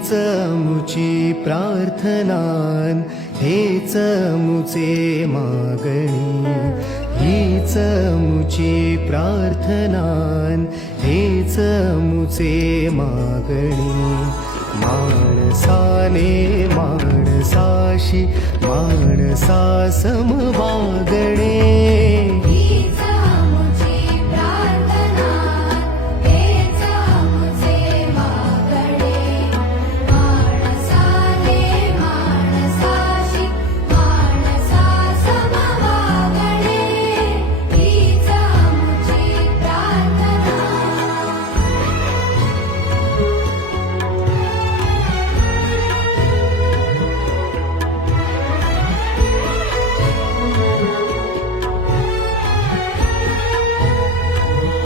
हीच मुची प्रार्थनान, हेच मुचे मागणी, हीच मुची प्रार्थनान, हेच मुचे मागणी. माणसाने माणसाशी माणसासम वागणे,